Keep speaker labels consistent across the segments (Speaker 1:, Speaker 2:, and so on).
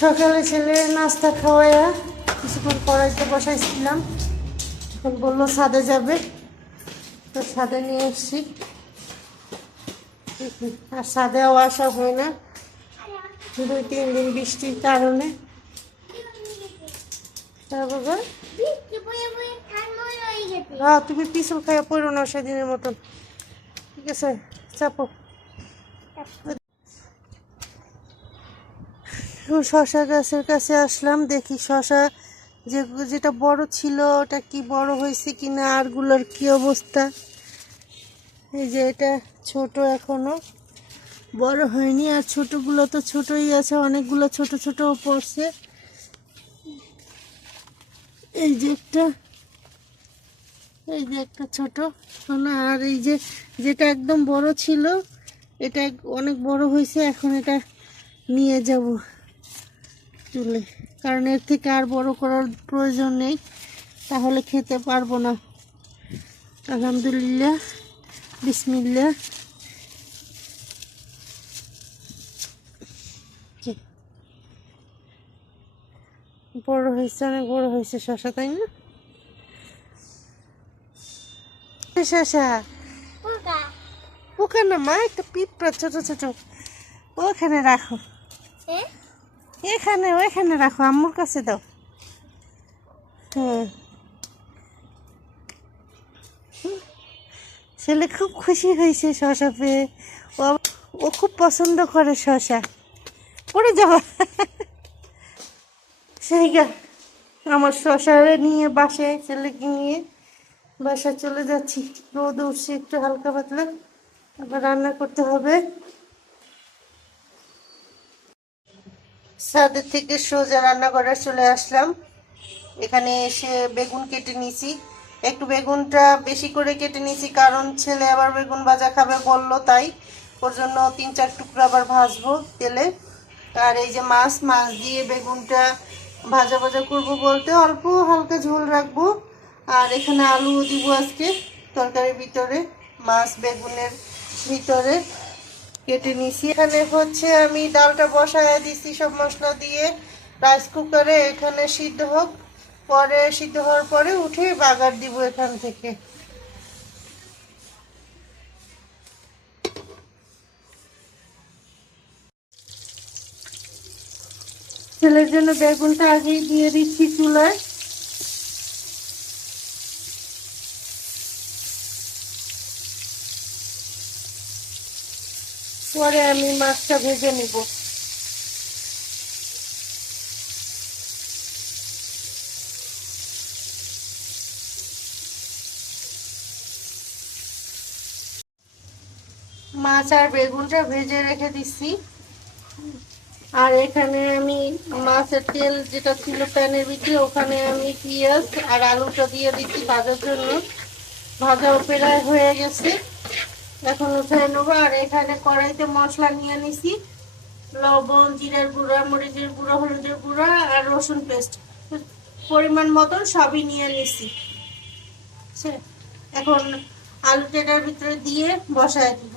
Speaker 1: সকালে ছেলে নাস্তা খাওয়াইয়া কিছুক্ষণ পড়াইতে বসাইছিলাম এখন বলল, ছাদে যাবে। তো ছাদে নিয়ে এসছি। আর ছাদেও আসা হয় না। দুই তিন দিন বৃষ্টির কারণে। তারপর তুমি পিছল খাইয়া পড়ো না সেদিনের মতন। ঠিক আছে, চাপো। এখন শশা গাছের কাছে আসলাম, দেখি শশা যে, যেটা বড় ছিল ওটা কি বড় হয়েছে কি না আরগুলোর কি অবস্থা? এই যে এটা ছোট এখনও, বড় হয়নি, আর ছোটগুলো তো ছোটই আছে, অনেকগুলো ছোট ছোট পড়ছে। এই যে একটা, এই যে একটা ছোট না আর এই যে, যেটা একদম বড় ছিল, এটা অনেক বড় হয়েছে, এখন এটা নিয়ে যাব। তুলে কারণ এর থেকে আর বড় করার প্রয়োজন নেই তাহলে খেতে পারব না। আলহামদুলিল্লাহ বিসমিল্লা বড় হয়েছে অনেক বড় হয়েছে শশা তাই না? শশা। ওখানে না মা একটা পিঁপড়া ছোট ছোট। ওখানে রাখো। এখানে, ওইখানে রাখো, আম্মুর কাছে দাও। হ্যাঁ। ছেলে খুব খুশি হয়েছে শশা পেয়ে। ও ও খুব পছন্দ করে শশা। পড়ে যাওয়া সেই গা, আমার শশারে নিয়ে বাসায়, ছেলেকে নিয়ে বাসায় চলে যাচ্ছি। রোদ উঠছে একটু হালকা পাতলা। আবার রান্না করতে হবে। ছাদের থেকে সোজা রান্না করার চলে আসলাম। এখানে এসে বেগুন কেটে নিয়েছি একটু বেগুনটা বেশি করে কেটে নিয়েছি কারণ ছেলে আবার বেগুন ভাজা খাবে বলল তাই। ওর জন্য তিন চার টুকরো আবার ভাজবো তেলে। আর এই যে মাছ মাছ দিয়ে বেগুনটা ভাজা ভাজা করব বলতে অল্প হালকা ঝোল রাখব। আর এখানে আলু দিব আজকে তরকারির ভিতরে, মাছ বেগুনের ভিতরে। কেটে নিছি। এখানে হচ্ছে আমি ডালটা বসায় দিছি সব মশলা দিয়ে। রাইস কুকারে এখানে সিদ্ধ হোক, পরে সিদ্ধ হওয়ার পরে উঠে বাগার দিব এখান থেকে। ছেলের জন্য বেগুনটা আগেই দিয়ে দিচ্ছি চুলায়। পরে আমি মাছটা ভেজে নিব। মাছ আর বেগুনটা ভেজে রেখে দিচ্ছি আর এখানে আমি মাছের তেল যেটা ছিল প্যানের ভিতরে ওখানে আমি পেঁয়াজ আর আলুটা দিয়ে দিচ্ছি ভাজার জন্য। ভাজা প্রায় হয়ে গেছে। এখন উঠে নেব, আর এখানে কড়াইতে মশলা নিয়ে নিছি। লবণ, জিরার গুঁড়া, মরিচের গুঁড়া, হলুদের গুঁড়া আর রসুন পেস্ট। পরিমাণ মতন সবই নিয়ে নিছি। এখন আলু টেটার ভিতরে দিয়ে বসায় দিব।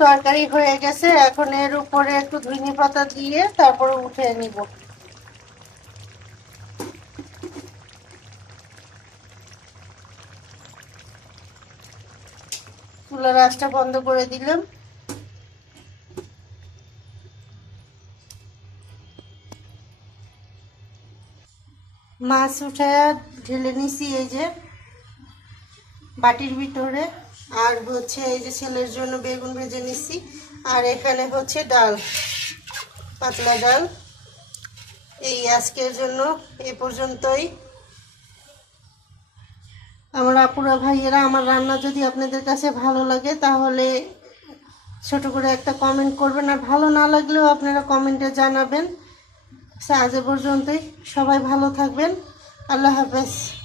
Speaker 1: তরকারি হয়ে গেছে, এখন এর উপরে একটু ধনে পাতা দিয়ে তারপরে উঠে নিব। চুলার আঁচটা বন্ধ করে দিলাম। মাছ উঠায় ঢেলে নিছি এই যে বাটির ভিতরে। আর হচ্ছে এই যে ছেলের জন্য বেগুন ভেজে নিছি। আর এখানে হচ্ছে ডাল, পাতলা ডাল। এই আজকের জন্য এ পর্যন্তই। আমার আপুরা ভাইয়েরা, আমার রান্না যদি আপনাদের কাছে ভালো লাগে, তাহলে ছোট করে একটা কমেন্ট করবেন। আর ভালো না লাগলেও আপনারা কমেন্টে জানাবেন। আজ পর্যন্তই। সবাই ভালো থাকবেন। আল্লাহ হাফেজ।